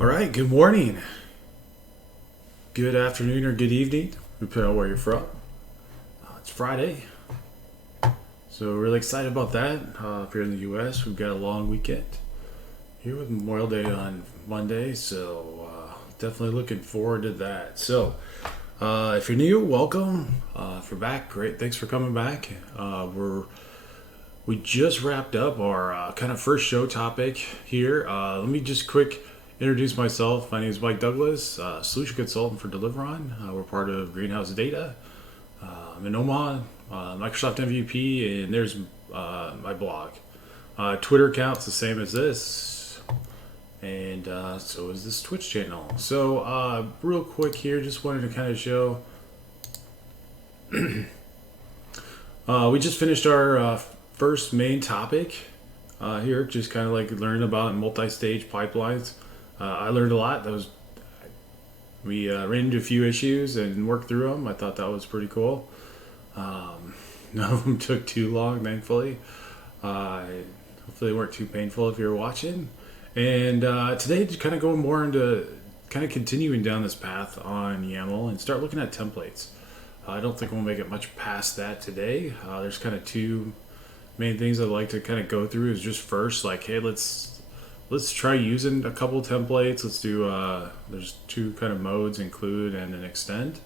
All right, good morning, good afternoon, or good evening, depending on where you're from. It's Friday, so really excited about that. If you're in the U.S., we've got a long weekend here with Memorial Day on Monday, so definitely looking forward to that. So, if you're new, welcome. If you're back, great. Thanks for coming back. We just wrapped up our kind of first show topic here. Let me just quick introduce myself. My name is Mike Douglas, solution consultant for Deliveron. We're part of Greenhouse Data. I'm in Omaha, Microsoft MVP, and there's my blog. Twitter account's the same as this, and so is this Twitch channel. So, real quick here, just wanted to kind of show. We just finished our first main topic here, just kind of like learning about multi-stage pipelines. I learned a lot. We ran into a few issues and worked through them. I thought that was pretty cool. None of them took too long, thankfully. Hopefully they weren't too painful if you're watching. And today, just kind of going more into kind of continuing down this path on YAML and start looking at templates. I don't think we'll make it much past that today. There's kind of two main things I'd like to kind of go through. Is just first, like, hey, let's try using a couple templates. Let's do there's two kind of modes, include and an extend.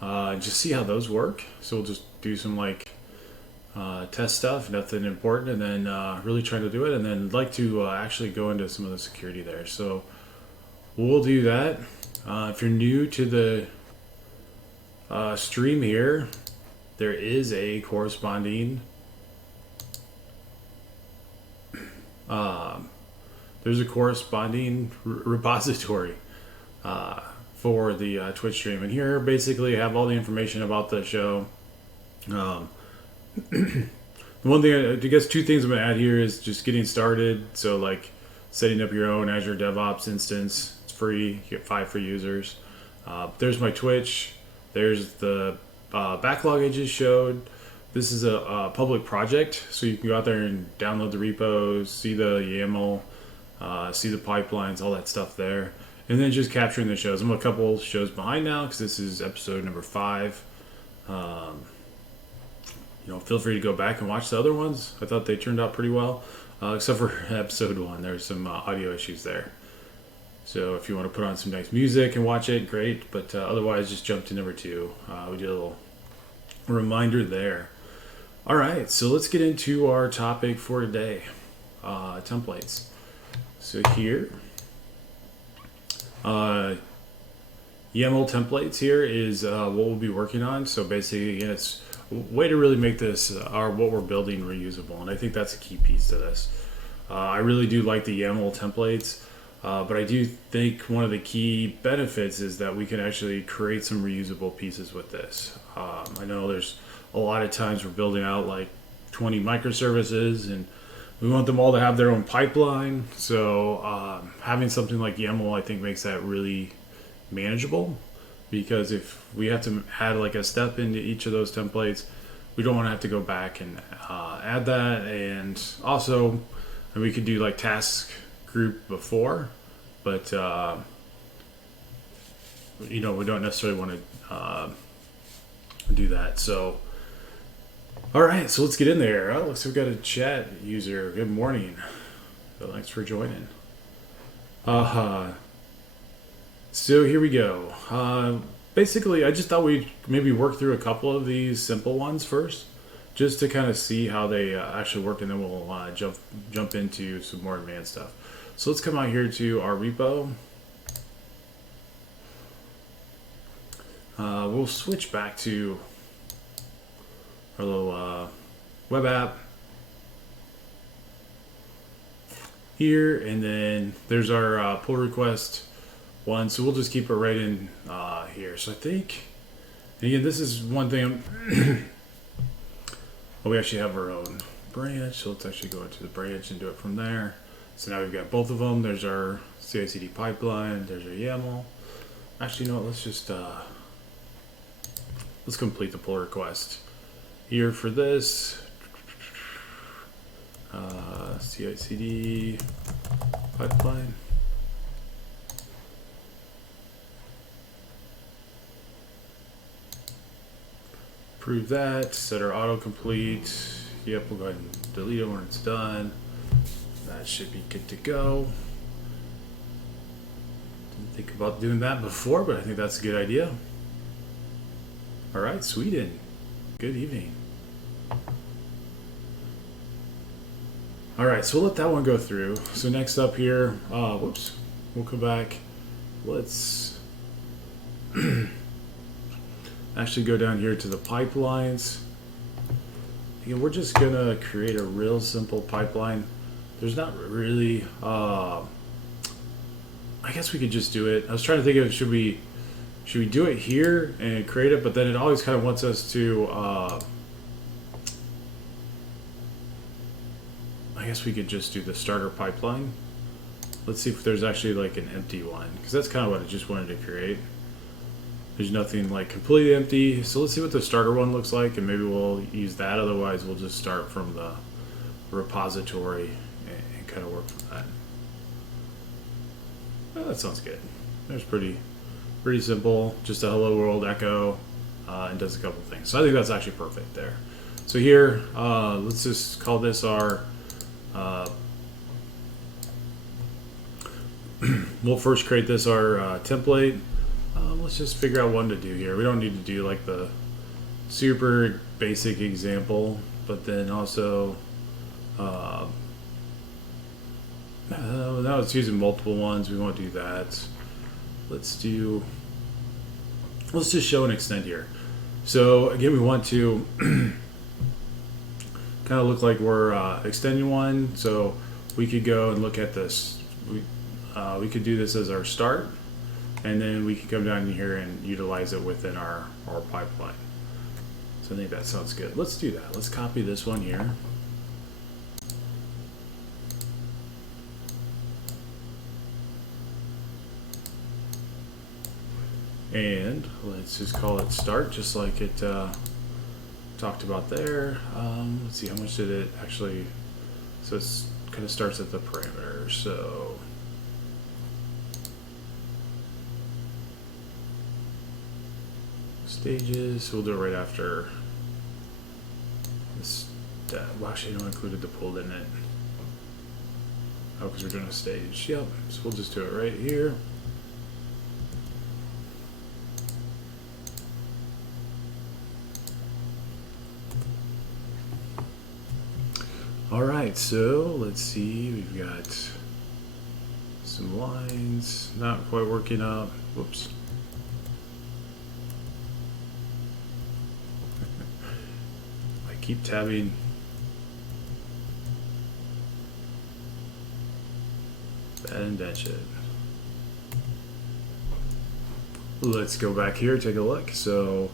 Just see how those work. So we'll just do some like test stuff, nothing important, and then really try to do it, and then I'd like to actually go into some of the security there. So we'll do that. If you're new to the stream here, there is a corresponding repository for the Twitch stream, and here basically I have all the information about the show. One thing, I guess two things I'm going to add here is just getting started. So like setting up your own Azure DevOps instance. It's free. You get 5 free users. There's my Twitch. There's the backlog I just showed. This is a public project, so you can go out there and download the repos, see the YAML, see the pipelines, all that stuff there. And then just capturing the shows. I'm a couple shows behind now because this is episode number 5. Feel free to go back and watch the other ones. I thought they turned out pretty well, except for episode 1. There's some audio issues there. So if you want to put on some nice music and watch it, great. But otherwise, just jump to number 2. We did a little reminder there. All right, so let's get into our topic for today, templates. So here, YAML templates here is what we'll be working on. So basically, again, it's a way to really make this, what we're building, reusable. And I think that's a key piece to this. I really do like the YAML templates, but I do think one of the key benefits is that we can actually create some reusable pieces with this. I know there's a lot of times we're building out like 20 microservices and we want them all to have their own pipeline. So having something like YAML, I think, makes that really manageable, because if we have to add like a step into each of those templates, we don't want to have to go back and add that. And also, we could do like task group before, but we don't necessarily want to do that. So all right, so let's get in there. Oh, looks like we've got a chat user. Good morning. So thanks for joining. So here we go. Basically, I just thought we'd maybe work through a couple of these simple ones first, just to kind of see how they actually work, and then we'll jump into some more advanced stuff. So let's come out here to our repo. We'll switch back to our little web app here, and then there's our pull request one. So we'll just keep it right in here. So I think, and again, this is one thing. We actually have our own branch, so let's actually go into the branch and do it from there. So now we've got both of them. There's our CI/CD pipeline. There's our YAML. Actually, you know what? Let's just let's complete the pull request here for this. CI/CD pipeline. approve that, set our autocomplete. Yep, we'll go ahead and delete it when it's done. That should be good to go. Didn't think about doing that before, but I think that's a good idea. All right, Sweden. Good evening. All right, so we'll let that one go through. So next up here, whoops, we'll come back. Let's actually go down here to the pipelines. And we're just gonna create a real simple pipeline. There's not really, I guess we could just do it. I was trying to think of, should we do it here and create it, but then it always kind of wants us to, I guess we could just do the starter pipeline. Let's see if there's actually like an empty one, because that's kind of what I just wanted to create. There's nothing like completely empty, so let's see what the starter one looks like, and maybe we'll use that. Otherwise, we'll just start from the repository and kind of work from that. Oh, that sounds good. There's pretty simple, just a hello world echo, and does a couple things. So I think that's actually perfect there. So here, let's just call this our, we'll first create this our template. Let's just figure out one to do here. We don't need to do like the super basic example, but then also, now it's using multiple ones. We won't do that. Let's just show and extend here. So again, we want to kind of look like we're extending one. So we could go and look at this. We could do this as our start, and then we can come down here and utilize it within our pipeline. So I think that sounds good. Let's do that. Let's copy this one here. And let's just call it start, just like it talked about there. Let's see, how much did it actually, so it's kind of starts at the parameter. So stages, we'll do it right after this. Well, actually, no, included the pull, didn't it? Oh, because we're doing a stage. Yep, so we'll just do it right here. All right, so let's see, we've got some lines not quite working out. Whoops. I keep tabbing. Bad indentation. Let's go back here, take a look. So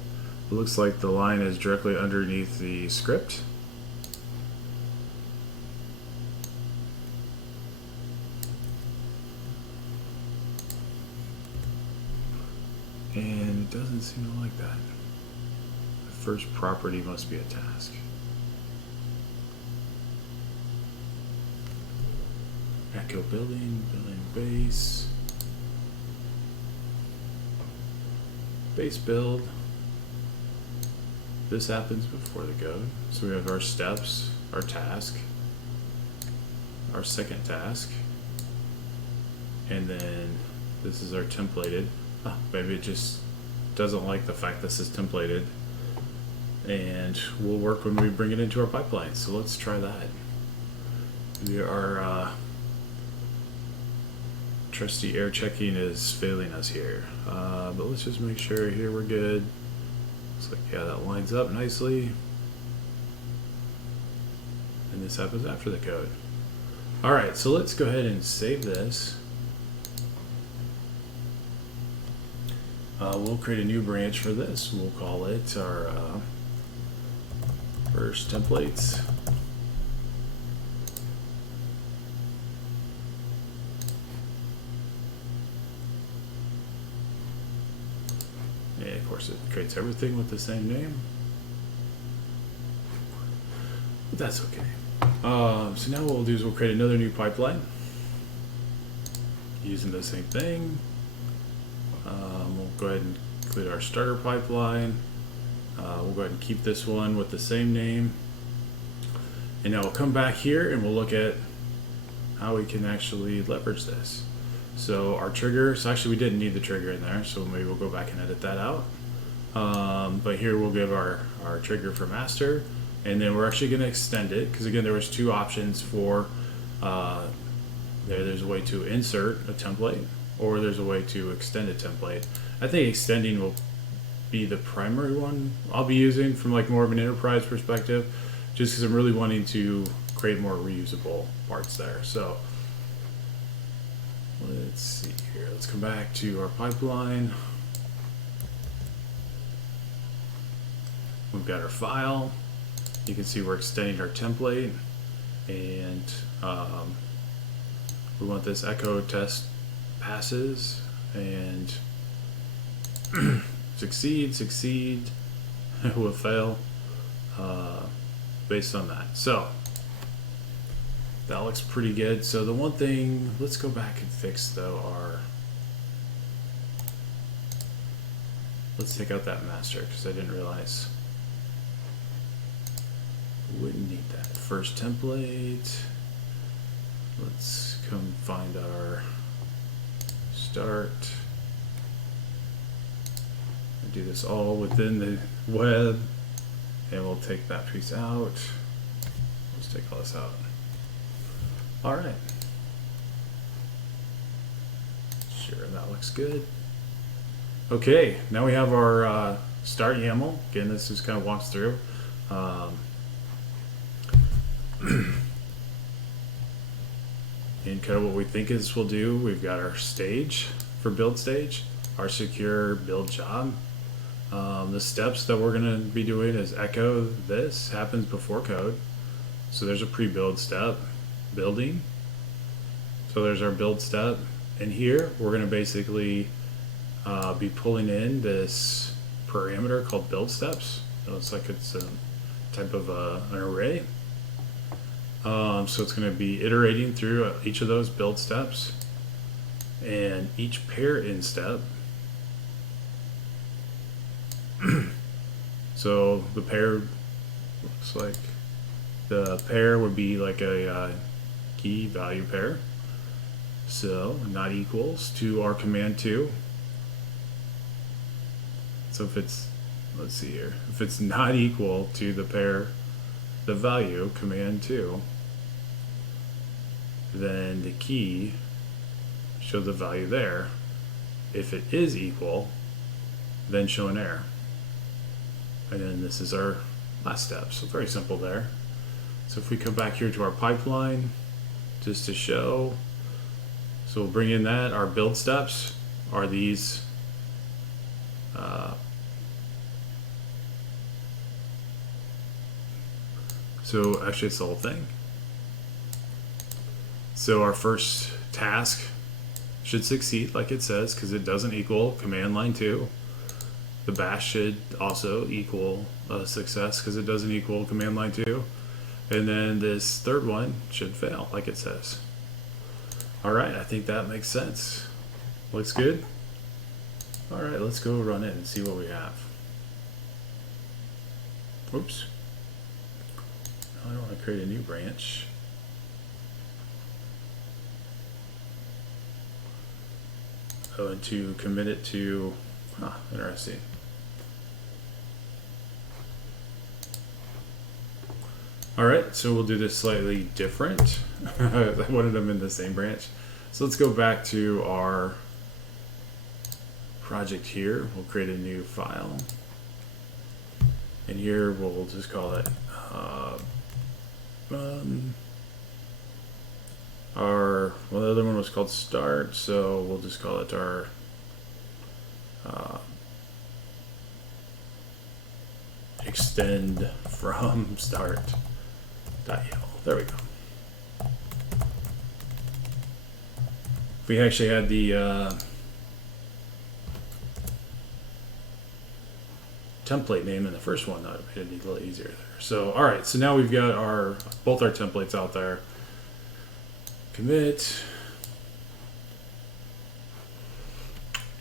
it looks like the line is directly underneath the script. And it doesn't seem to like that. The first property must be a task. Echo building, building base. Base build. This happens before the code. So we have our steps, our task, our second task, and then this is our templated. Maybe it just doesn't like the fact this is templated, and we'll work when we bring it into our pipeline. So let's try that. Our trusty error checking is failing us here, but let's just make sure here we're good. Looks like, yeah, that lines up nicely, and this happens after the code. All right, so let's go ahead and save this. We'll create a new branch for this. We'll call it our first templates. And of course it creates everything with the same name. But that's okay. So now what we'll do is we'll create another new pipeline using the same thing. We'll go ahead and include our starter pipeline. We'll go ahead and keep this one with the same name. And now we'll come back here and we'll look at how we can actually leverage this. So our trigger, so actually we didn't need the trigger in there, so maybe we'll go back and edit that out. But here we'll give our trigger for master, and then we're actually going to extend it, because again there was two options for there's a way to insert a template, or there's a way to extend a template. I think extending will be the primary one I'll be using from like more of an enterprise perspective, just because I'm really wanting to create more reusable parts there. So let's see here. Let's come back to our pipeline. We've got our file. You can see we're extending our template, and we want this echo test passes and succeed will fail based on that. So that looks pretty good. So the one thing, let's go back and fix though let's take out that master, because I didn't realize we wouldn't need that. First template, let's come find our start. Do this all within the web, and we'll take that piece out. Let's take all this out. All right. Sure, that looks good. Okay, now we have our start YAML. Again, this just kind of walks through. And kind of what we think is we'll do. We've got our stage for build stage, our secure build job. The steps that we're going to be doing is echo this happens before code. So there's a pre-build step, building. So there's our build step. And here we're going to basically be pulling in this parameter called build steps. It looks like it's a type of an array. So it's going to be iterating through each of those build steps, and each pair in step. So the pair looks like the pair would be like a key value pair. So not equals to our command 2. So if it's, let's see here, if it's not equal to the pair, the value command 2, then the key show the value there. If it is equal, then show an error. And then this is our last step. So very simple there. So if we come back here to our pipeline, just to show, so we'll bring in that. Our build steps are these so actually it's the whole thing. So our first task should succeed like it says, because it doesn't equal command line 2. The bash should also equal success, because it doesn't equal command line 2. And then this third one should fail like it says. All right, I think that makes sense. Looks good. All right, let's go run it and see what we have. Oops. I don't want to create a new branch. Oh, and to commit it to, interesting. All right, so we'll do this slightly different. I wanted them in the same branch. So let's go back to our project here. We'll create a new file. And here we'll just call it well, the other one was called start, so we'll just call it our extend from start.yaml. There we go. If we actually had the template name in the first one, that would have made it a little easier there. So, all right, so now we've got both our templates out there. Commit.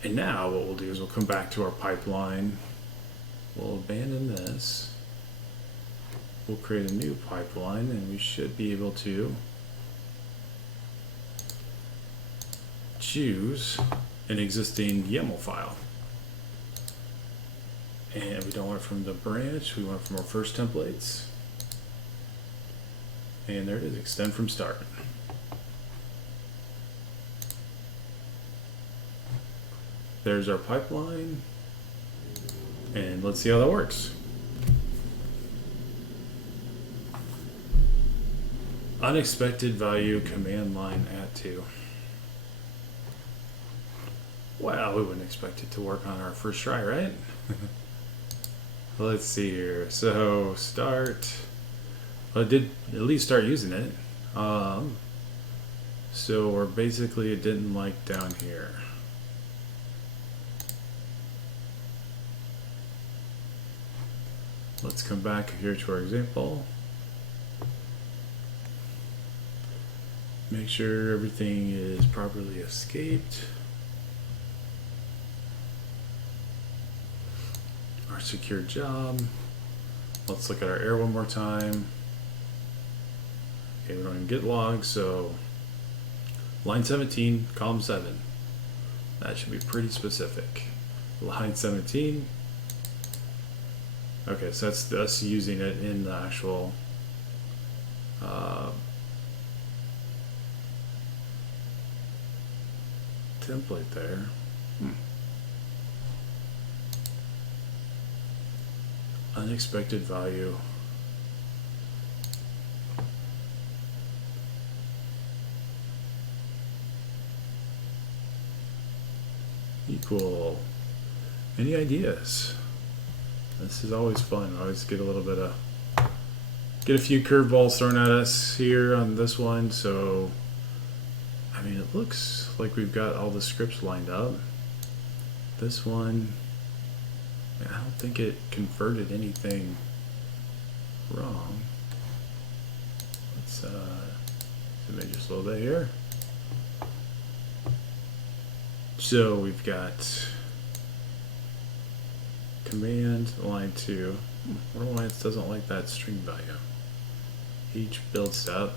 And now what we'll do is we'll come back to our pipeline, We'll abandon this. We'll create a new pipeline, and we should be able to choose an existing YAML file. And we don't want it from the branch, we want it from our first templates. And there it is, extend from start. There's our pipeline. And let's see how that works. Unexpected value command line at 2. Well, we wouldn't expect it to work on our first try, right? Let's see here. So start. Well, it did at least start using it. So we're basically, it didn't like down here. Let's come back here to our example. Make sure everything is properly escaped. Our secure job. Let's look at our error one more time. Okay, we don't even get logs, so line 17, column 7. That should be pretty specific. Line 17. Okay, so that's us using it in the actual template there. Unexpected value. Equal. Any ideas? This is always fun. I always get a little bit of, get a few curveballs thrown at us here on this one. So, I mean, it looks like we've got all the scripts lined up. This one, I don't think it converted anything wrong. Let's maybe just a little bit here. So we've got command line 2. I don't know why it doesn't like that string value. Each build step.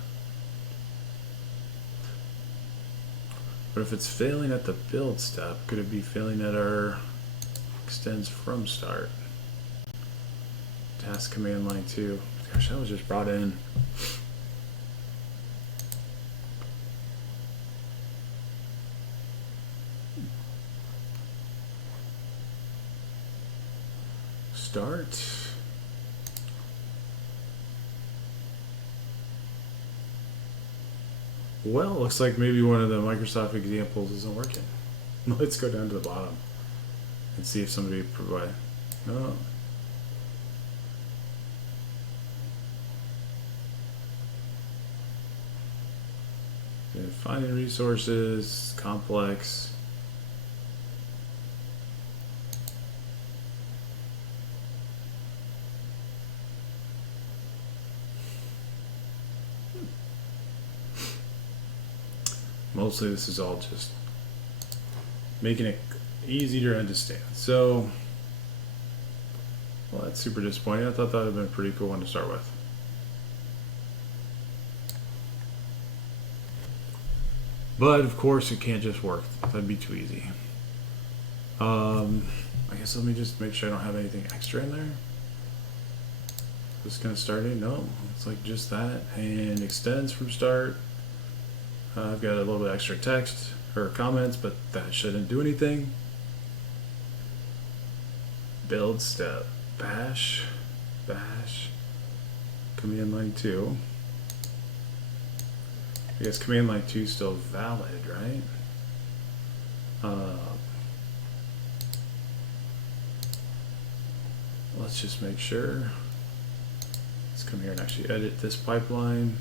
But if it's failing at the build step, could it be failing at our extends from start? Task command line 2. Gosh, that was just brought in. Start. Well, looks like maybe one of the Microsoft examples isn't working. Let's go down to the bottom and see if somebody provide. No. Okay, finding resources, complex. Mostly this is all just making it easy to understand. So, well, that's super disappointing. I thought that would have been a pretty cool one to start with. But of course it can't just work. That'd be too easy. I guess let me just make sure I don't have anything extra in there. Just gonna start it. No, it's like just that. And extends from start. I've got a little bit extra text or comments, but that shouldn't do anything. Build step, bash, command line 2. I guess command line 2 is still valid, right? Let's just make sure. Let's come here and actually edit this pipeline.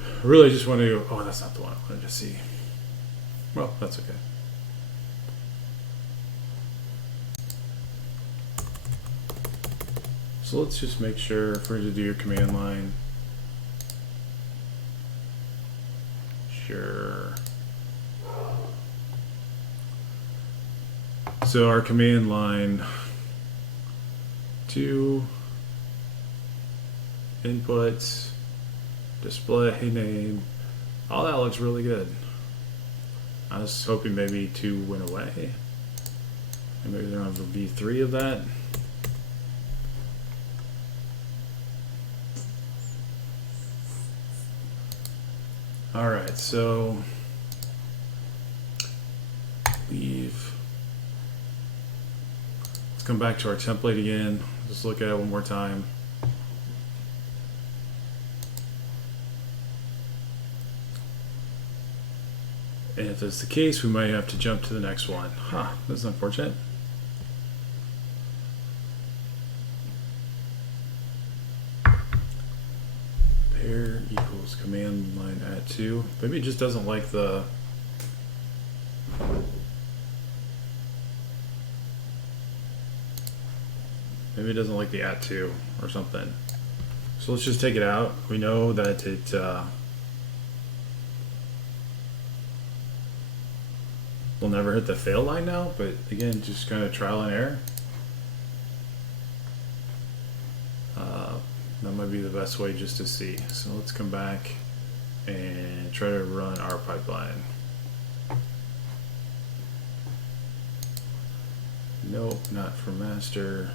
I really just want to, oh, that's not the one I wanted to see. Well, that's okay. So let's just make sure if we're going to do your command line. Sure. So our command line 2 inputs, display name, all that looks really good. I was hoping maybe 2 went away. And maybe they're on V3 of that. All right, so leave. Let's come back to our template again. Just look at it one more time. And if that's the case, we might have to jump to the next one. Huh, that's unfortunate. Pair equals command line at 2. Maybe it just doesn't like the at 2 or something. So let's just take it out. We know that it will never hit the fail line now, but again, just kind of trial and error. That might be the best way just to see. So let's come back and try to run our pipeline. Nope, not for master.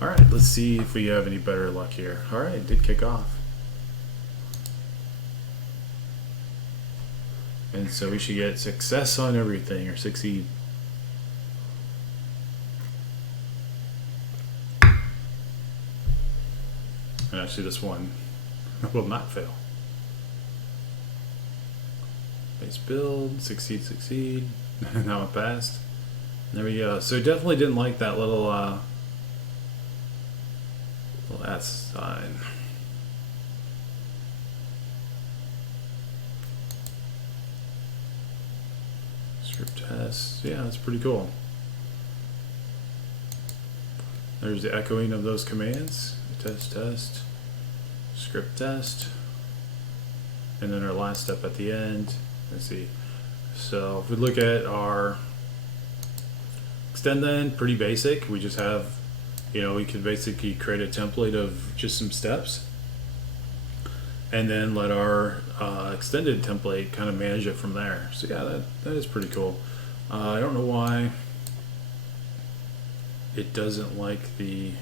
All right, let's see if we have any better luck here. All right, it did kick off. And so we should get success on everything, or succeed. And actually this one will not fail. Base build, succeed, succeed. Now it passed. There we go. So it definitely didn't like that little at sign. Script test. Yeah, that's pretty cool. There's the echoing of those commands. Test, test, script test. And then our last step at the end. Let's see. So if we look at our extend then, pretty basic. We just have, we could basically create a template of just some steps and then let our extended template kind of manage it from there. So yeah, that is pretty cool. I don't know why it doesn't like the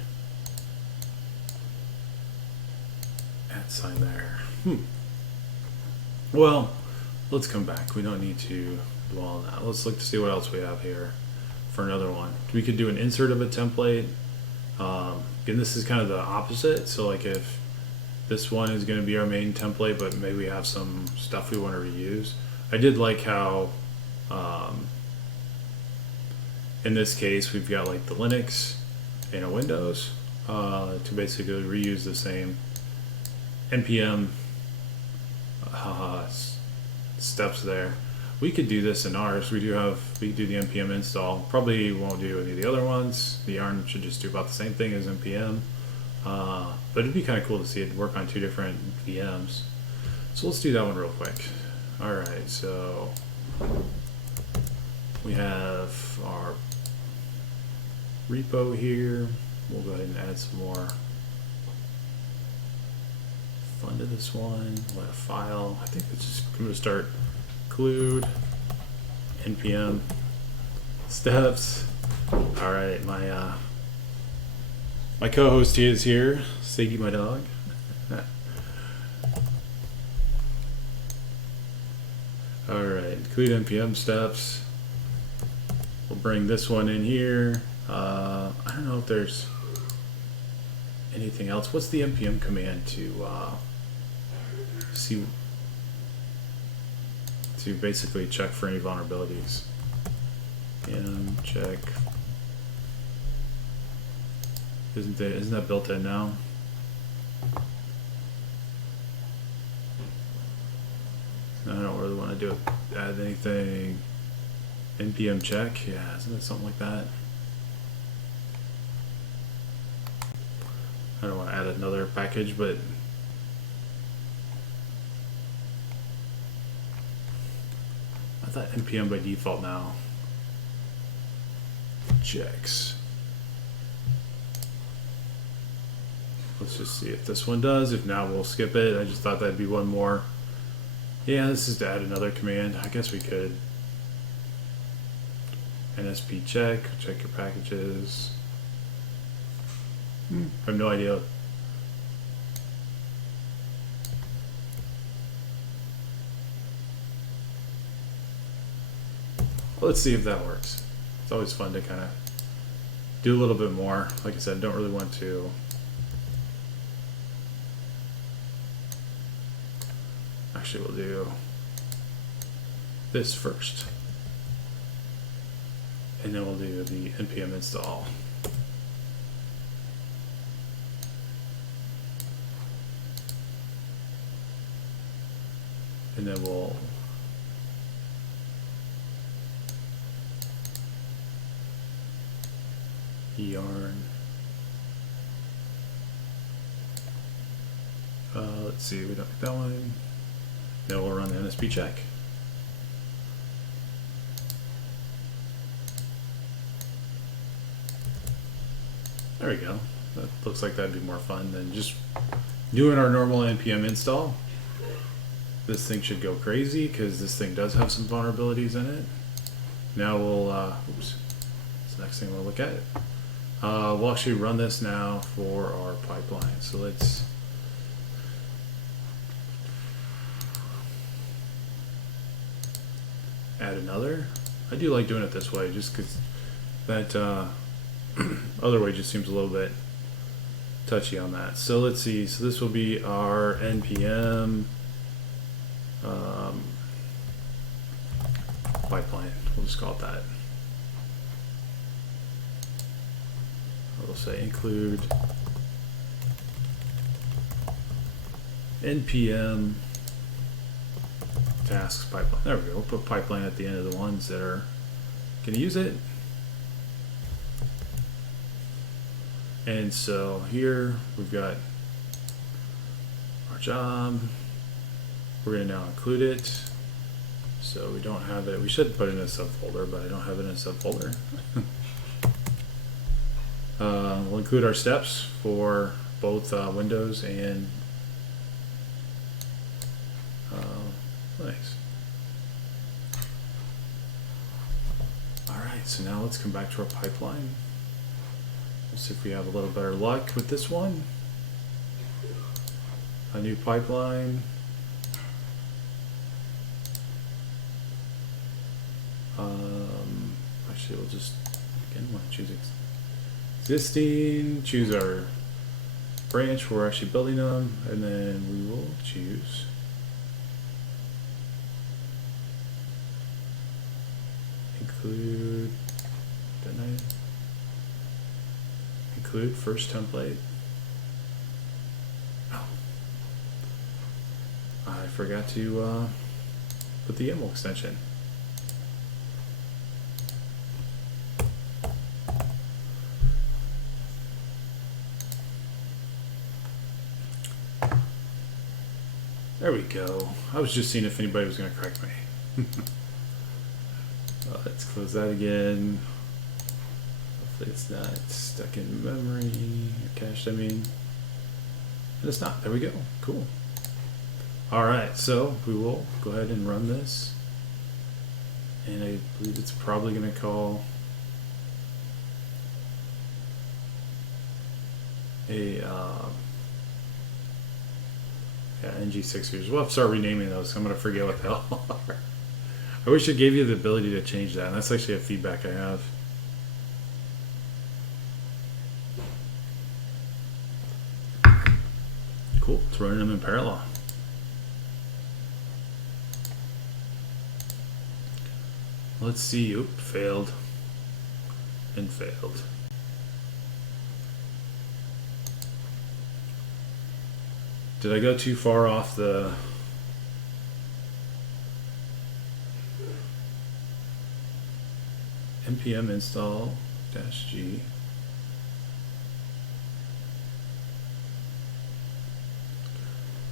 at sign there. Well, let's come back. We don't need to dwell on that. Let's look to see what else we have here for another one. We could do an insert of a template. Again, this is kind of the opposite. So like if this one is going to be our main template, but maybe we have some stuff we want to reuse. I did like how in this case we've got like the Linux and a Windows to basically reuse the same npm steps there. We could do this in ours. We could do the npm install. Probably won't do any of the other ones. The yarn should just do about the same thing as npm. But it'd be kind of cool to see it work on 2 different VMs. So let's do that one real quick. All right, so we have our repo here. We'll go ahead and add some more fun to this one. We'll add a file. I think it's just going to start include npm steps. All right, my co-host is here, Sadie, my dog. All right, include npm steps. We'll bring this one in here. I don't know if there's anything else. What's the npm command to see, to basically check for any vulnerabilities? And check. Isn't that built in now? I don't really want to add anything. npm check, yeah, isn't it something like that? I don't want to add another package, but I thought npm by default now. checks. Let's just see if this one does. If not, we'll skip it. I just thought that'd be one more. Yeah, this is to add another command. I guess we could. NSP check your packages. I have no idea. Let's see if that works. It's always fun to kind of do a little bit more. Like I said, don't really want to. Actually, we'll do this first. And then we'll do the npm install. And then we'll yarn. Let's see, we don't like that one. Then we'll run the NSP check. There we go. That looks like that'd be more fun than just doing our normal npm install. This thing should go crazy because this thing does have some vulnerabilities in it. Now we'll, oops, that's the next thing we'll look at. We'll actually run this now for our pipeline. So let's add another. I do like doing it this way just because that other way just seems a little bit touchy on that. So let's see. So this will be our npm pipeline. We'll just call it that. We'll say include npm tasks pipeline. There we go. We'll put pipeline at the end of the ones that are going to use it. And so here we've got our job. We're going to now include it. So we don't have it. We should put it in a subfolder, but I don't have it in a subfolder. We'll include our steps for both Windows and Linux. All right, so now let's come back to our pipeline. Let's see if we have a little better luck with this one. A new pipeline. Actually, we'll just, again, want to choose existing, choose our branch where we're actually building them, and then we will choose include, didn't I? Include first template. Oh, I forgot to put the YAML extension. There we go. I was just seeing if anybody was going to correct me. Let's close that again. Hopefully it's not stuck in memory, or cached, I mean. And it's not. There we go. Cool. All right, so we will go ahead and run this. And I believe it's probably going to call a NG6 users. We'll have to start renaming those. I'm going to forget what the hell are. I wish it gave you the ability to change that. And that's actually a feedback I have. Cool. It's running them in parallel. Let's see. Oop, failed. And failed. Did I go too far off the npm install -g?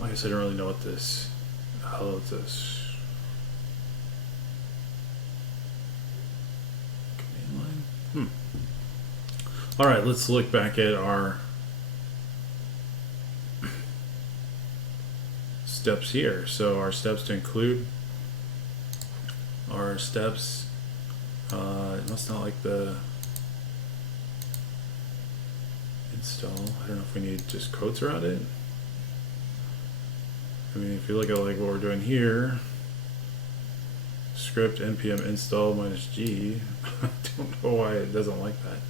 I guess I don't really know what this, how it's this command line. All right, let's look back at our steps here. So our steps to include our steps. It must not like the install. I don't know if we need just quotes around it. I mean, if you look at like what we're doing here, script npm install -g. I don't know why it doesn't like that.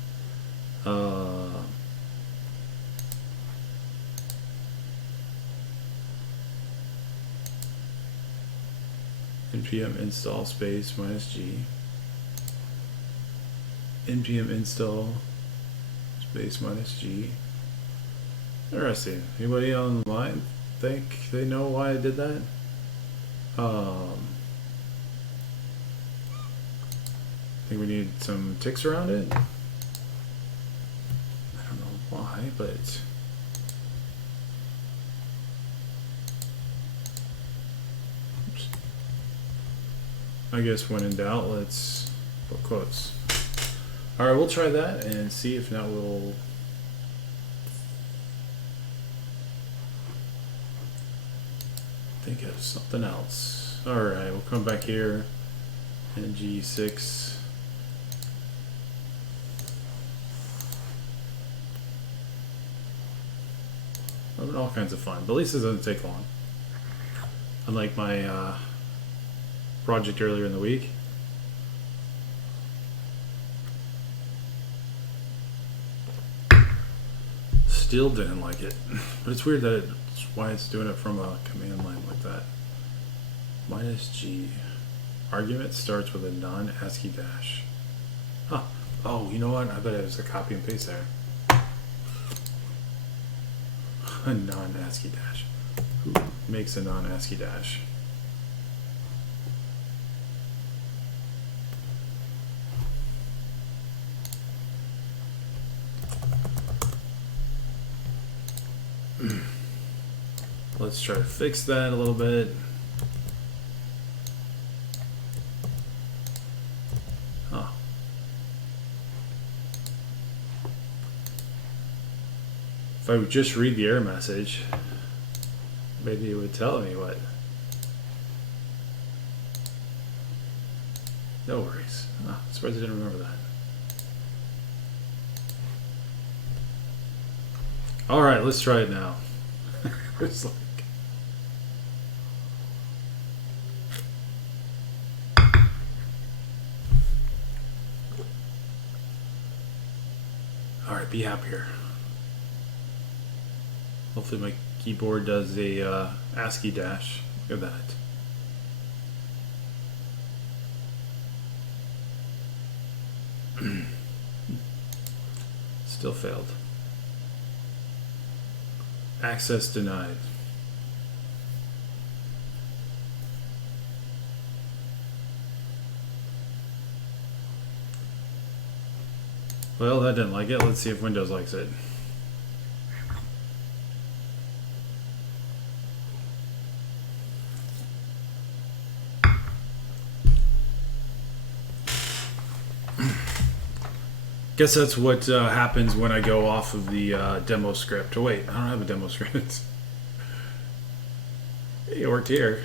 npm install space -g. npm install space -g. Interesting. Anybody on the line think they know why I did that? I think we need some ticks around it. I don't know why, but oops. I guess when in doubt, let's put quotes. All right, we'll try that and see if not we'll think of something else. All right, we'll come back here and G6. Having all kinds of fun, but at least it doesn't take long. Unlike my project earlier in the week. Still didn't like it, but it's weird that it's why it's doing it from a command line like that. -g argument starts with a non-ASCII dash. Huh. Oh, you know what? I bet it was a copy and paste there. A non-ASCII dash. Who makes a non-ASCII dash? Let's try to fix that a little bit. Huh. If I would just read the error message, maybe it would tell me what. No worries. Oh, I'm surprised I didn't remember that. All right, let's try it now. It's like all right, be happier. Hopefully my keyboard does a ASCII dash. Look at that. Still failed. Access denied. Well, that didn't like it. Let's see if Windows likes it. Guess that's what happens when I go off of the demo script. Oh wait, I don't have a demo script. It worked here.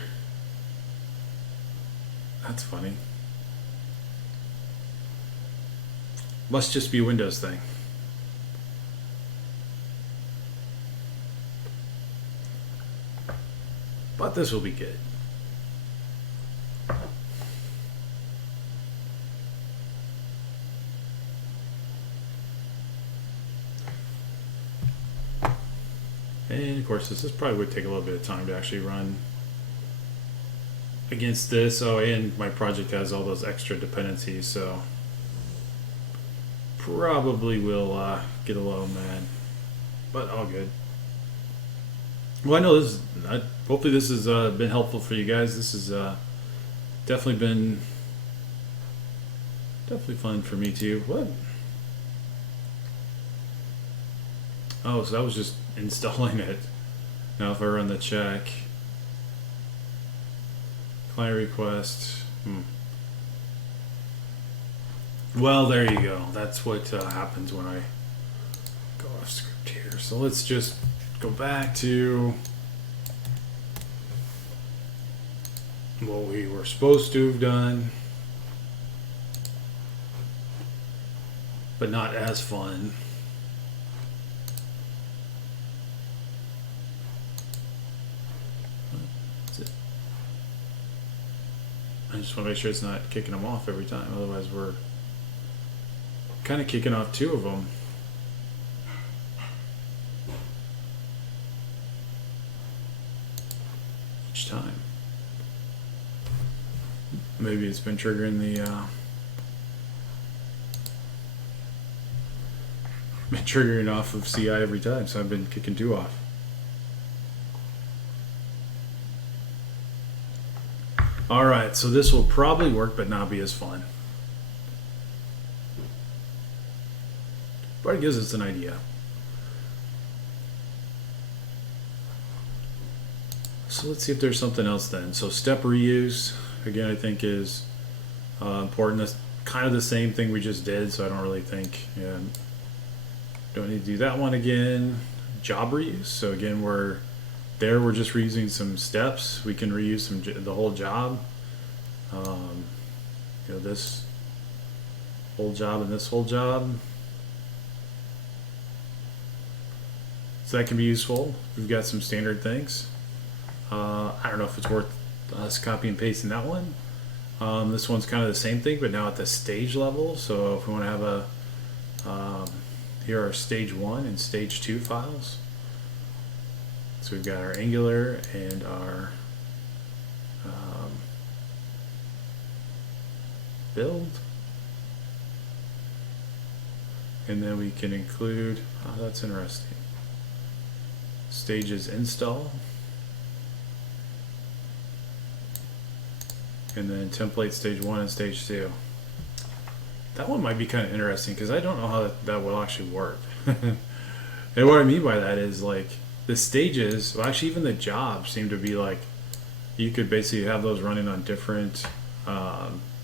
That's funny. Must just be a Windows thing. But this will be good. And of course, this probably would take a little bit of time to actually run against this. Oh, and my project has all those extra dependencies, so probably will get a little mad, but all good. Well, I know this. Hopefully, this has been helpful for you guys. This has definitely fun for me too. What? Oh, so that was just installing it. Now, if I run the check, client request. Well, there you go. That's what happens when I of script here. So let's just go back to what we were supposed to have done, but not as fun. That's it. I just want to make sure it's not kicking them off every time, otherwise we're kind of kicking off two of them. Each time. Maybe it's been triggering the off of CI every time, so I've been kicking two off. All right, so this will probably work, but not be as fun. But it gives us an idea. So let's see if there's something else then. So step reuse, again, I think is important. That's kind of the same thing we just did, so I don't really think, don't need to do that one again. Job reuse, so again, we're just reusing some steps. We can reuse the whole job. This whole job and this whole job. So that can be useful. We've got some standard things. I don't know if it's worth us copy and pasting that one. This one's kind of the same thing, but now at the stage level. So if we want to have here are stage 1 and stage 2 files. So we've got our Angular and our build. And then we can include, that's interesting, stages install. And then template stage 1 and stage 2. That one might be kind of interesting because I don't know how that will actually work. And what I mean by that is like the stages, well, actually even the jobs seem to be like you could basically have those running on different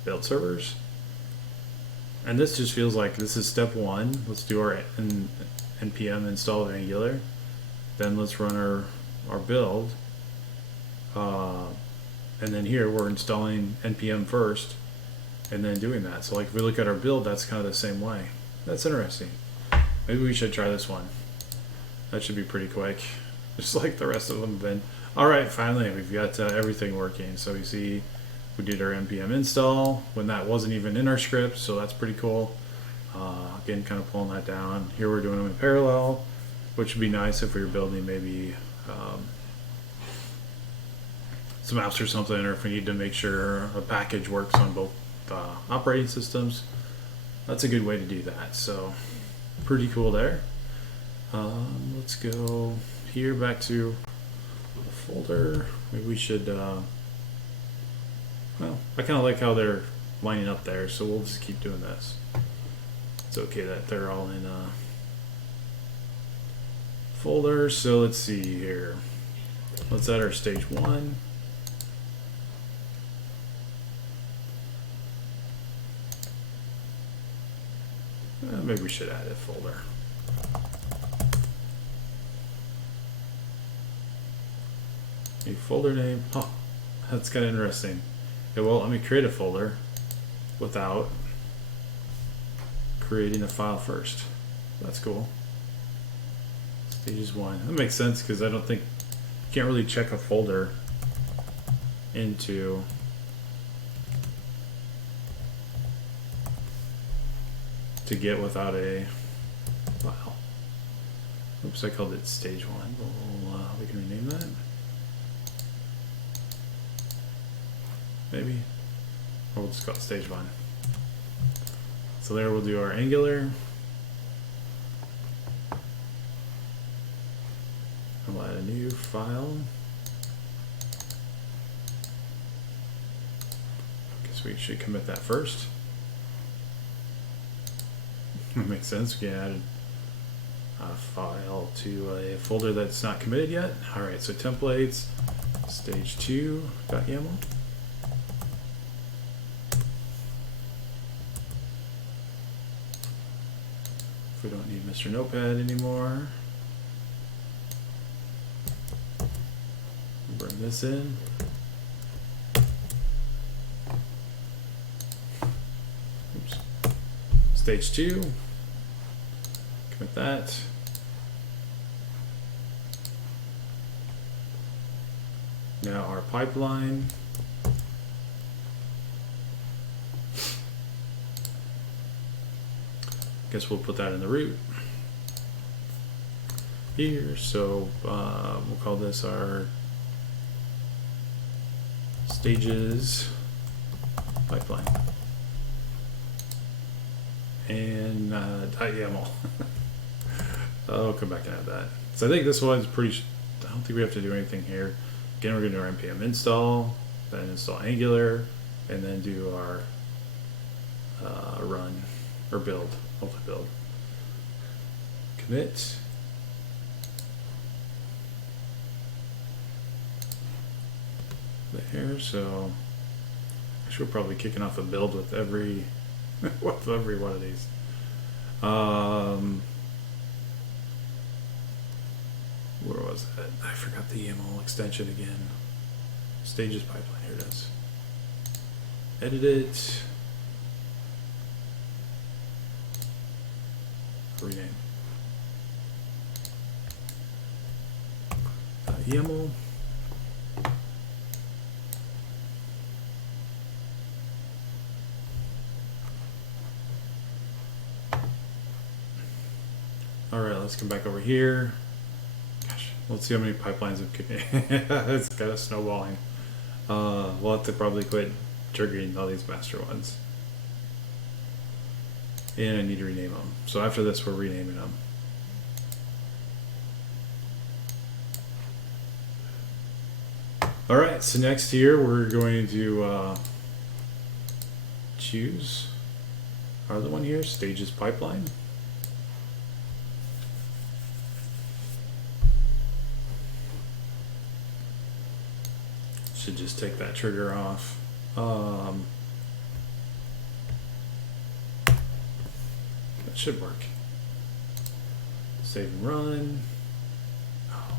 build servers. And this just feels like this is step 1. Let's do our npm install of Angular. Then let's run our build. And then here we're installing npm first and then doing that. So like if we look at our build, that's kind of the same way. That's interesting. Maybe we should try this one. That should be pretty quick, just like the rest of them have been. All right, finally we've got everything working. So you see we did our npm install when that wasn't even in our script, so that's pretty cool. Again, kind of pulling that down. Here we're doing them in parallel, which would be nice if we were building maybe some apps or something, or if we need to make sure a package works on both operating systems. That's a good way to do that. So pretty cool there. Let's go here back to the folder. Maybe we should well, I kind of like how they're lining up there, so we'll just keep doing this. It's okay that they're all in folders. So let's see here. Let's add our stage 1. Maybe we should add a folder. A folder name. Oh, that's kind of interesting. Okay, well, let me create a folder without creating a file first. That's cool. Stages 1. That makes sense because I don't think you can't really check a folder into to get without a file. Oops, I called it stage 1. We can rename that. Maybe. Or we'll just call it stage 1. So there we'll do our Angular. I'll add a new file. Guess we should commit that first. That makes sense. We can add a file to a folder that's not committed yet. Alright, so templates, stage 2.yaml. If We don't need Mr. Notepad anymore. Bring this in. Oops. Stage 2. Commit that. Now our pipeline. Guess we'll put that in the root here. So we'll call this our stages pipeline and .yaml. I'll come back and add that. So I think this one's pretty. I don't think we have to do anything here. Again, we're going to do our npm install, then install Angular, and then do our run or build. Hopefully build. Commit. There. So actually, we're probably kicking off a build with every with every one of these. Where was that? I forgot the YAML extension again. Stages pipeline. Here it is. Edit it. Rename. YAML. All right, let's come back over here. Gosh, let's see how many pipelines it's got us snowballing. We'll have to probably quit triggering all these master ones. And I need to rename them. So after this, we're renaming them. All right, so next here, we're going to choose our other one here, stages pipeline. Should just take that trigger off. That should work. Save and run. Oh.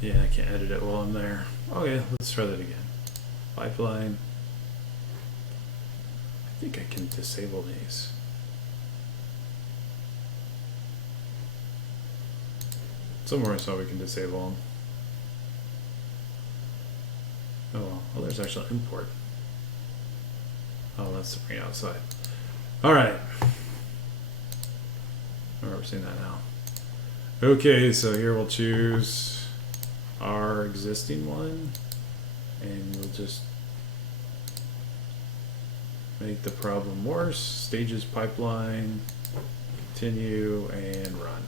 Yeah, I can't edit it while I'm there. Okay, let's try that again. Pipeline. I think I can disable these. Somewhere I saw we can disable them. Oh, there's actually import. Oh, that's something outside. All right. We're seeing that now. Okay, so here we'll choose our existing one, and we'll just make the problem worse. Stages pipeline, continue, and run.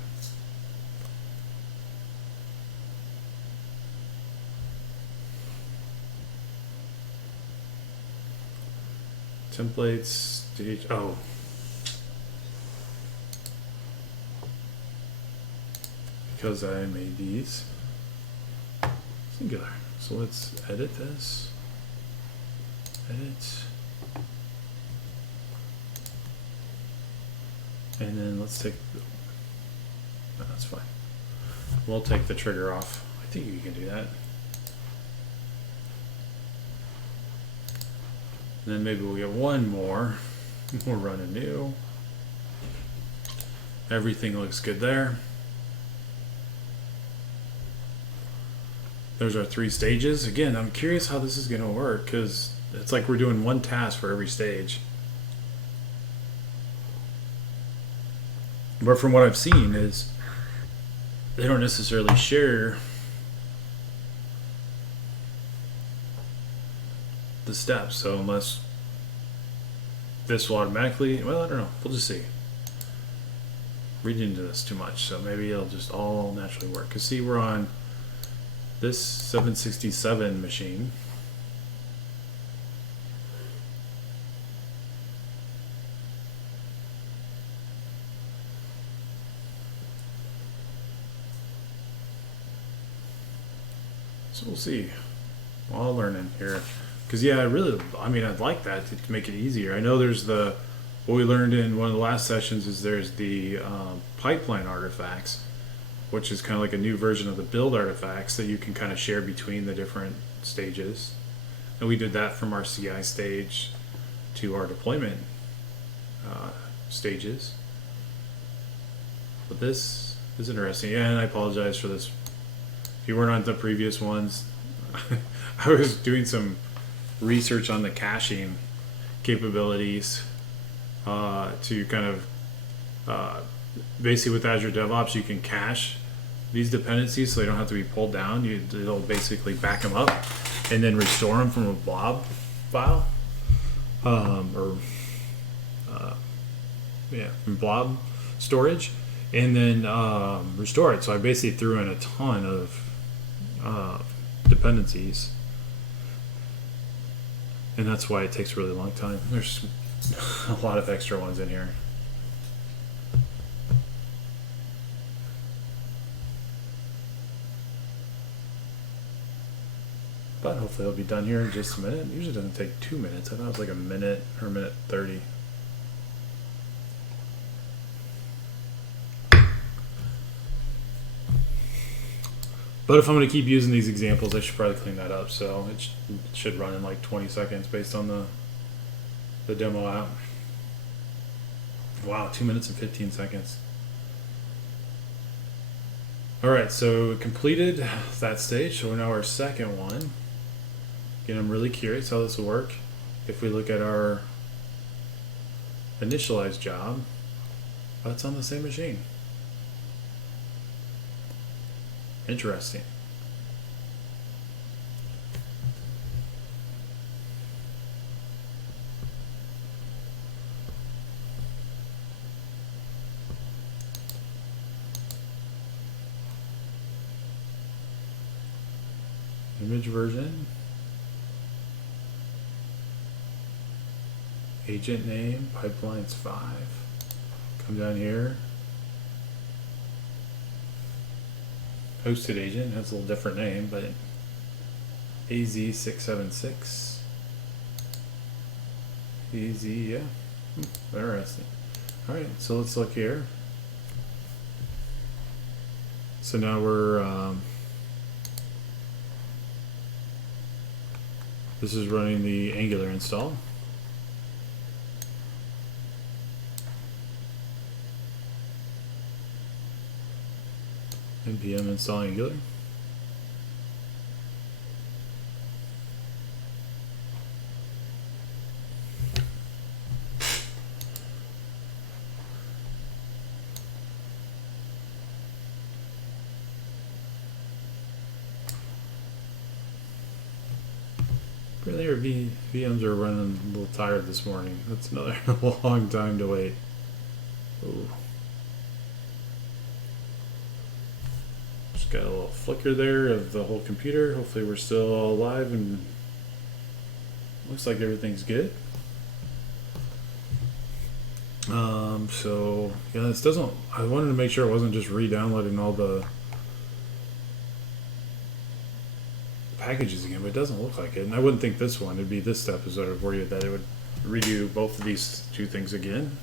Templates, stage, oh. Because I made these singular. So let's edit this. Edit. And then let's take, no, that's fine. We'll take the trigger off. I think you can do that. And then maybe we'll get one more. We'll run a new. Everything looks good there. There's our 3 stages. Again, I'm curious how this is going to work because it's like we're doing one task for every stage. But from what I've seen is they don't necessarily share the steps, so unless this will automatically, well, I don't know, we'll just see. Reading into this too much, so maybe it'll just all naturally work. Because see, we're on this 767 machine. So we'll see. We're all learning here. Because yeah, I mean, I'd like that to make it easier. I know there's what we learned in one of the last sessions is there's the pipeline artifacts, which is kind of like a new version of the build artifacts that you can kind of share between the different stages. And we did that from our CI stage to our deployment stages. But this is interesting. Yeah, and I apologize for this. If you weren't on the previous ones, I was doing some research on the caching capabilities to kind of basically with Azure DevOps, you can cache these dependencies so they don't have to be pulled down. It'll basically back them up and then restore them from a blob file from blob storage, and then restore it. So I basically threw in a ton of dependencies, and that's why it takes a really long time. There's a lot of extra ones in here. But hopefully it'll be done here in just a minute. It usually doesn't take 2 minutes. I thought it was like a minute or a minute 30. But if I'm going to keep using these examples, I should probably clean that up. So it should run in like 20 seconds based on the demo app. Wow, 2 minutes and 15 seconds. All right, so completed that stage. So we're now our second one. Again, I'm really curious how this will work. If we look at our initialized job, it's on the same machine. Interesting. Image version. Agent name, pipelines 5. Come down here. Hosted agent has a little different name, but AZ676. AZ, yeah. Interesting. Alright, so let's look here. So now we're this is running the Angular install. npm install Angular. Really, our VMs are running a little tired this morning. That's another long time to wait. Ooh. Just got a little flicker there of the whole computer. Hopefully we're still all alive and looks like everything's good. So yeah, this doesn't, I wanted to make sure it wasn't just re-downloading all the packages again, but it doesn't look like it. And I wouldn't think this one, it'd be this step is what I would worry that it would redo both of these two things again.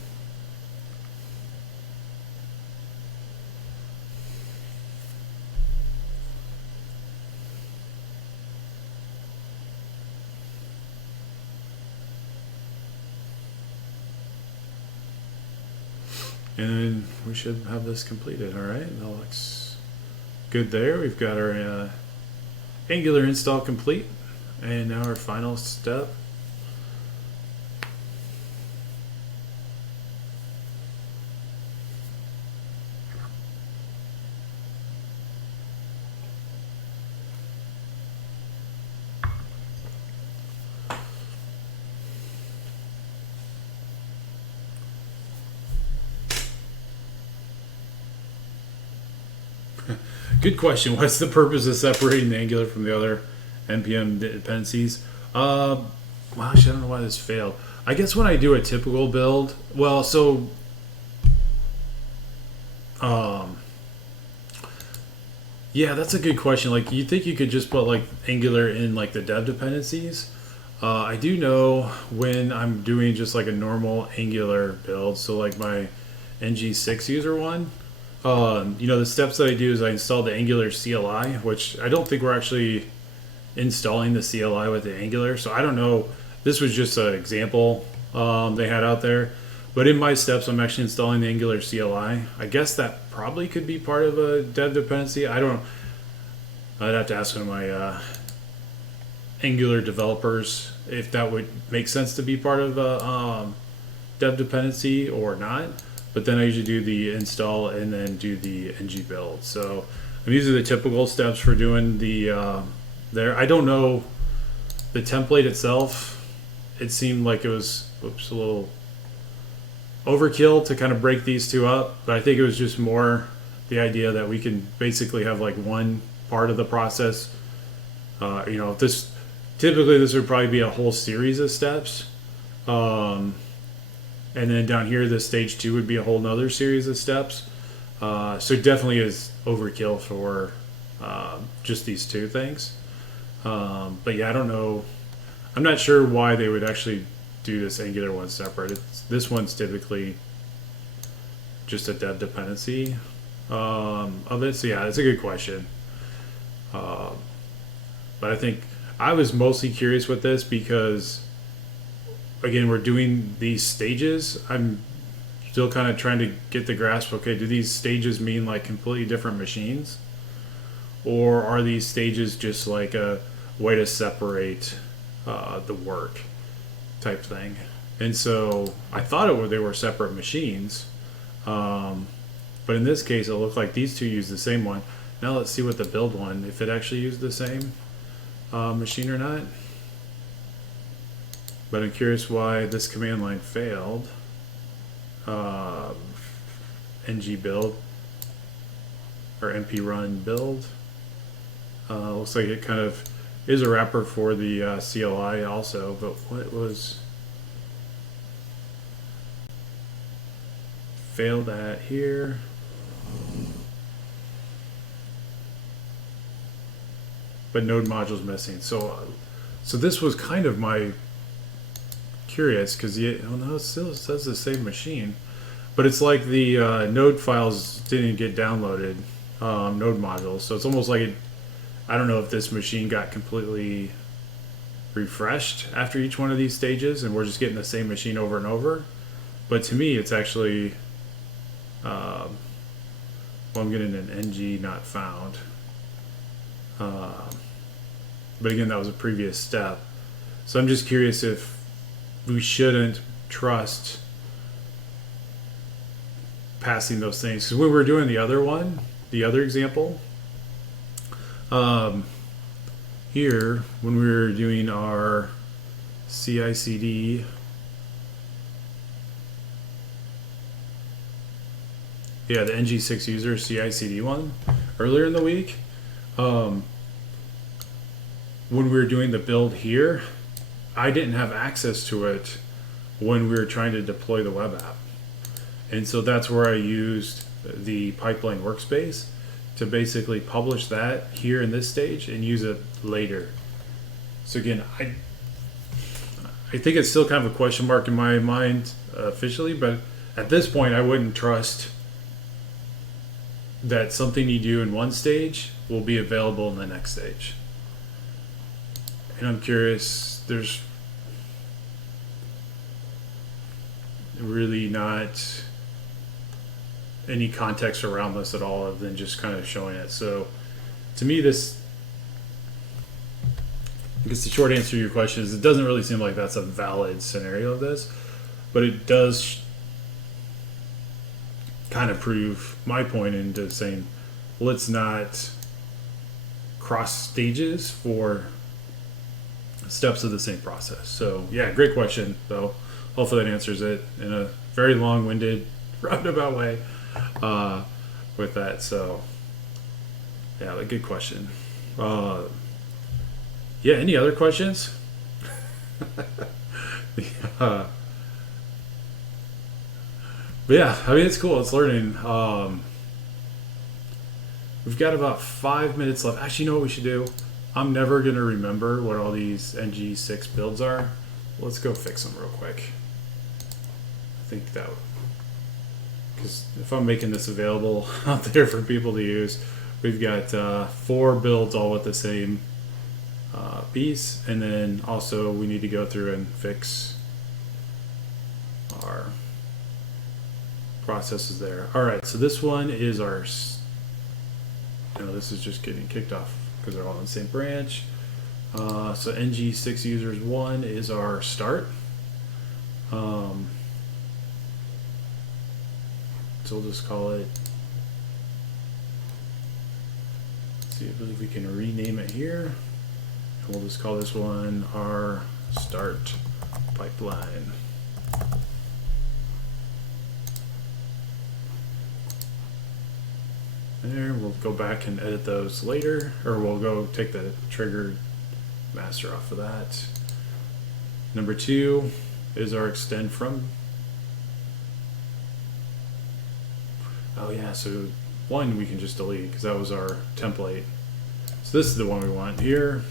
And we should have this completed. All right, that looks good there. We've got our Angular install complete, and now our final step. Good question. What's the purpose of separating the Angular from the other NPM dependencies? Well, actually, I don't know why this failed. I guess when I do a typical build, well, so yeah, that's a good question. Like, you think you could just put like Angular in like the dev dependencies, I do know when I'm doing just like a normal Angular build, so like my NG6 user one, the steps that I do is I install the Angular CLI, which I don't think we're actually installing the CLI with the Angular. So I don't know. This was just an example they had out there. But in my steps, I'm actually installing the Angular CLI. I guess that probably could be part of a dev dependency. I don't. I'd have to ask one of my Angular developers if that would make sense to be part of a dev dependency or not. But then I usually do the install and then do the ng build. So these are the typical steps for doing the there. I don't know the template itself. It seemed like it was a little overkill to kind of break these two up, but I think it was just more the idea that we can basically have like one part of the process. This typically this would probably be a whole series of steps, and then down here, this stage 2 would be a whole nother series of steps. So it definitely is overkill for just these two things. But yeah, I don't know. I'm not sure why they would actually do this Angular one separate. This one's typically just a dev dependency of it. So yeah, it's a good question. But I think I was mostly curious with this because, again, we're doing these stages. I'm still kind of trying to get the grasp. Okay, do these stages mean like completely different machines, or are these stages just like a way to separate the work type thing? And so I thought they were separate machines, but in this case it looked like these two use the same one. Now let's see what the build one, if it actually used the same machine or not. But I'm curious why this command line failed. ng build or np run build. Looks like it kind of is a wrapper for the CLI also, but what was failed at here? But node modules missing. So this was kind of my curious because no, it still says the same machine, but it's like the node files didn't get downloaded, node modules. So it's almost like I don't know if this machine got completely refreshed after each one of these stages and we're just getting the same machine over and over. But to me, it's actually, well, I'm getting an ng not found. But again, that was a previous step. So I'm just curious if we shouldn't trust passing those things. Because when we were doing the other one, the other example, here, when we were doing our CI/CD, yeah, the ng6 user CI/CD one earlier in the week, when we were doing the build here, I didn't have access to it when we were trying to deploy the web app. And so that's where I used the pipeline workspace to basically publish that here in this stage and use it later. So again, I think it's still kind of a question mark in my mind officially, but at this point I wouldn't trust that something you do in one stage will be available in the next stage. And I'm curious, there's really not any context around this at all other than just kind of showing it. So to me, this, I guess the short answer to your question is it doesn't really seem like that's a valid scenario of this, but it does kind of prove my point into saying let's not cross stages for steps of the same process. So yeah, great question though. Hopefully that answers it in a very long-winded, roundabout way with that. So yeah, a good question. Yeah, any other questions? But yeah, I mean, it's cool. It's learning. We've got about 5 minutes left. Actually, you know what we should do? I'm never going to remember what all these NG6 builds are. Let's go fix them real quick. I think that, because if I'm making this available out there for people to use, we've got 4 builds all with the same piece, and then also we need to go through and fix our processes there. All right, so this one is our, this is just getting kicked off because they're all in the same branch. So NG6 users 1 is our start. So we'll just call it, see if we can rename it here. And we'll just call this one our start pipeline. There, we'll go back and edit those later, or we'll go take the triggered master off of that. Number 2 is our extend from. Oh yeah, so 1 we can just delete because that was our template. So this is the one we want here.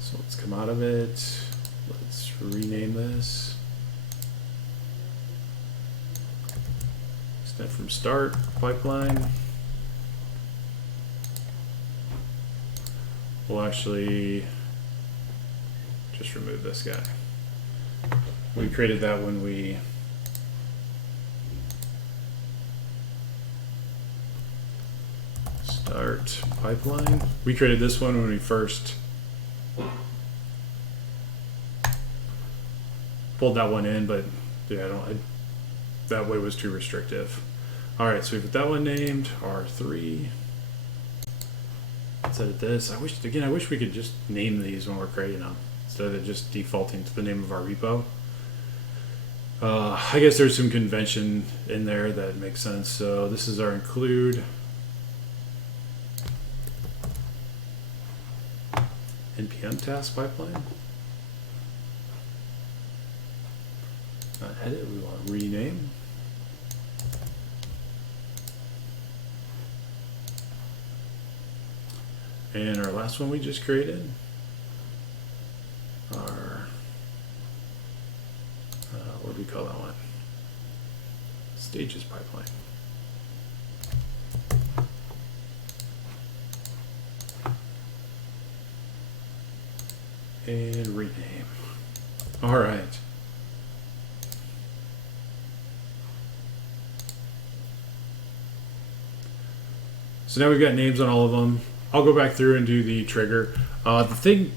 So let's come out of it. Let's rename this. Extend from start pipeline. We'll actually just remove this guy. We created that when we start pipeline. We created this one when we first pulled that one in, but yeah, that way was too restrictive. All right, so we put that one named R3. Let's edit this. I wish we could just name these when we're creating them instead of just defaulting to the name of our repo. I guess there's some convention in there that makes sense. So this is our include npm task pipeline. Not edit, we want to rename. And our last one we just created, our, what do we call that one? Stages pipeline. And rename. All right. So now we've got names on all of them. I'll go back through and do the trigger.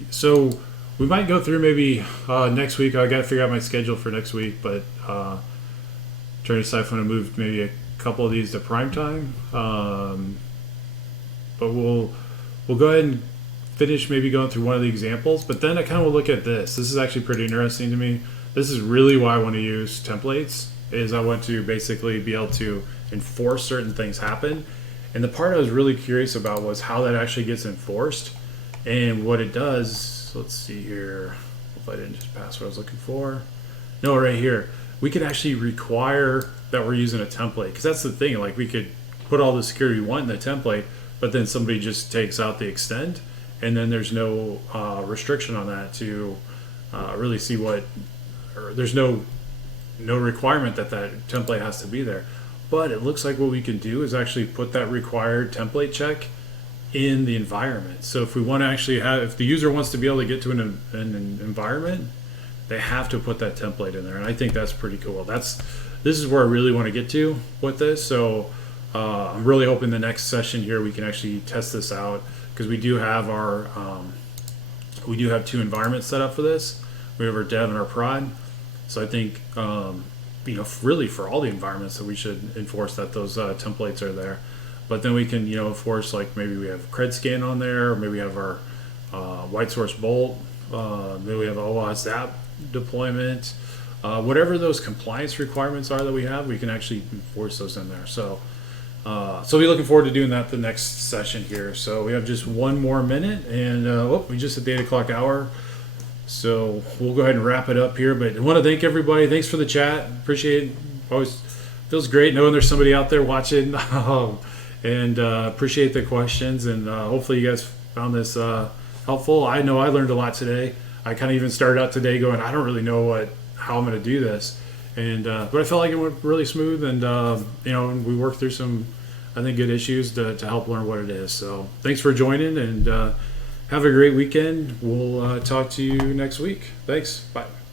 So we might go through maybe next week. I got to figure out my schedule for next week, but trying to decide if I'm going to move maybe a couple of these to prime time. But we'll go ahead and finish maybe going through one of the examples. But then I kind of will look at this. This is actually pretty interesting to me. This is really why I want to use templates. Is I want to basically be able to enforce certain things happen. And the part I was really curious about was how that actually gets enforced and what it does. So let's see here. If I didn't just pass what I was looking for. No, right here. We could actually require that we're using a template, because that's the thing. Like, we could put all the security we want in the template, but then somebody just takes out the extend, and then there's no restriction on that to really see what, or there's no requirement that that template has to be there. But it looks like what we can do is actually put that required template check in the environment. So if we want to actually have, if the user wants to be able to get to an environment, they have to put that template in there. And I think that's pretty cool. This is where I really want to get to with this. So I'm really hoping the next session here we can actually test this out, because we do have our we do have 2 environments set up for this. We have our dev and our prod. So I think really for all the environments that we should enforce that those templates are there. But then we can enforce, like, maybe we have cred scan on there, or maybe we have our white source bolt, maybe we have OWASP app deployment, whatever those compliance requirements are that we have, we can actually enforce those in there. So we're looking forward to doing that the next session here. So we have just 1 more minute, and we just hit the 8 o'clock hour. So we'll go ahead and wrap it up here. But I want to thank everybody. Thanks for the chat. Appreciate it. Always feels great knowing there's somebody out there watching. and appreciate the questions. And hopefully you guys found this helpful. I know I learned a lot today. I kind of even started out today going, I don't really know how I'm going to do this, and but I felt like it went really smooth, and we worked through some, I think, good issues to help learn what it is. So thanks for joining, and have a great weekend. We'll talk to you next week. Thanks. Bye.